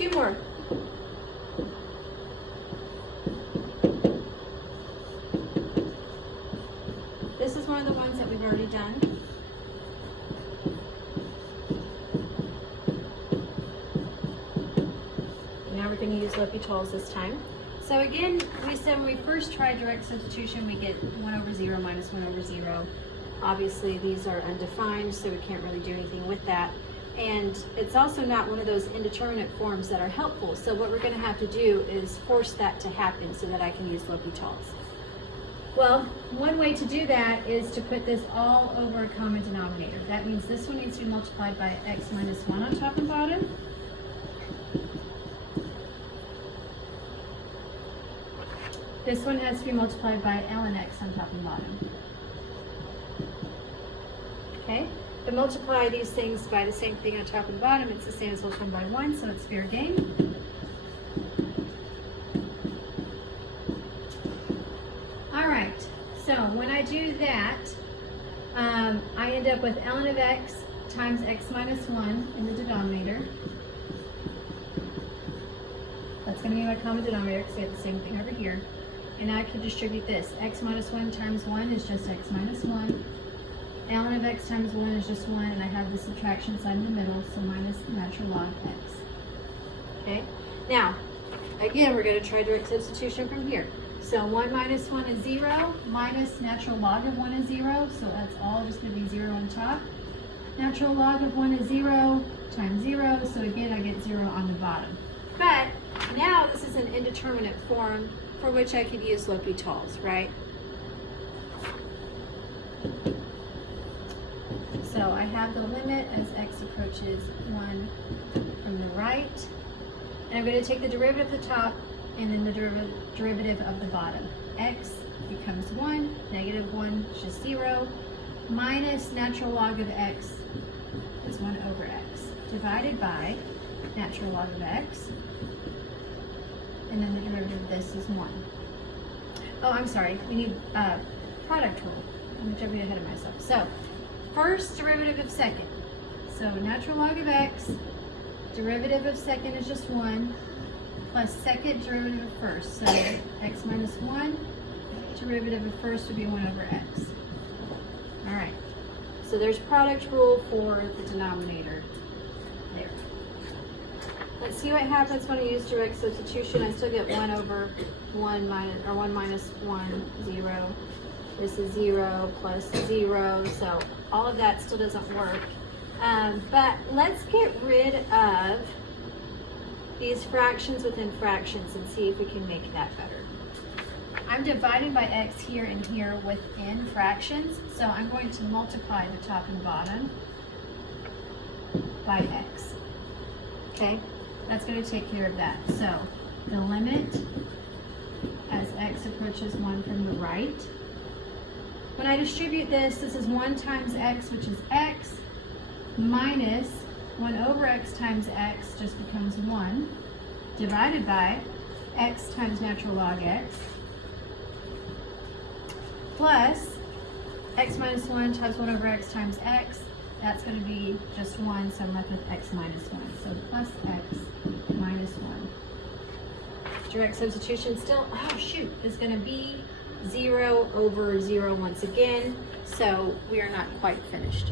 2 more. This is one of the ones that we've already done. Now we're going to use L'Hopital's this time. So again, we said when we first tried direct substitution, we get 1 over 0 minus 1 over 0. Obviously, these are undefined, so we can't really do anything with that. And it's also not one of those indeterminate forms that are helpful. So what we're going to have to do is force that to happen so that I can use L'Hopital's. Well, one way to do that is to put this all over a common denominator. That means this one needs to be multiplied by x minus 1 on top and bottom. This one has to be multiplied by ln x on top and bottom. Okay? But multiply these things by the same thing on top and bottom, it's the same as multiplying by 1, so it's fair game. Alright, so when I do that, I end up with ln of x times x minus 1 in the denominator. That's going to be my common denominator because we have the same thing over here. And I can distribute this. X minus 1 times 1 is just x minus 1. Ln of x times 1 is just 1, and I have the subtraction sign in the middle, so minus the natural log x. Okay? Now, again, we're going to try direct substitution from here. So 1 minus 1 is 0, minus natural log of 1 is 0, so that's all just going to be 0 on top. Natural log of 1 is 0 times 0, so again, I get 0 on the bottom. But now this is an indeterminate form for which I could use L'Hopital's, right? So I have the limit as x approaches 1 from the right. And I'm going to take the derivative of the top and then the derivative of the bottom. X becomes 1, negative 1 is just 0, minus natural log of x is 1 over x, divided by natural log of x, and then the derivative of this is 1. Oh, I'm sorry, we need product rule. I'm jumping ahead of myself. So, first derivative of second. So natural log of x, derivative of second is just 1, plus second derivative of first. So x minus 1, derivative of first would be 1 over x. All right, so there's product rule for the denominator there. Let's see what happens when I use direct substitution. I still get 1 over 1 minus, or 1 minus 1, 0. This is 0 plus 0, so all of that still doesn't work. But let's get rid of these fractions within fractions and see if we can make that better. I'm dividing by x here and here within fractions, so I'm going to multiply the top and bottom by x. Okay, that's going to take care of that. So the limit as x approaches 1 from the right. When I distribute this, this is 1 times x, which is x, minus 1 over x times x just becomes 1, divided by x times natural log x, plus x minus 1 times 1 over x times x, that's going to be just 1, so I'm left with x minus 1. So plus x minus 1. Direct substitution still, oh shoot, is going to be 0 over 0 once again, so we are not quite finished.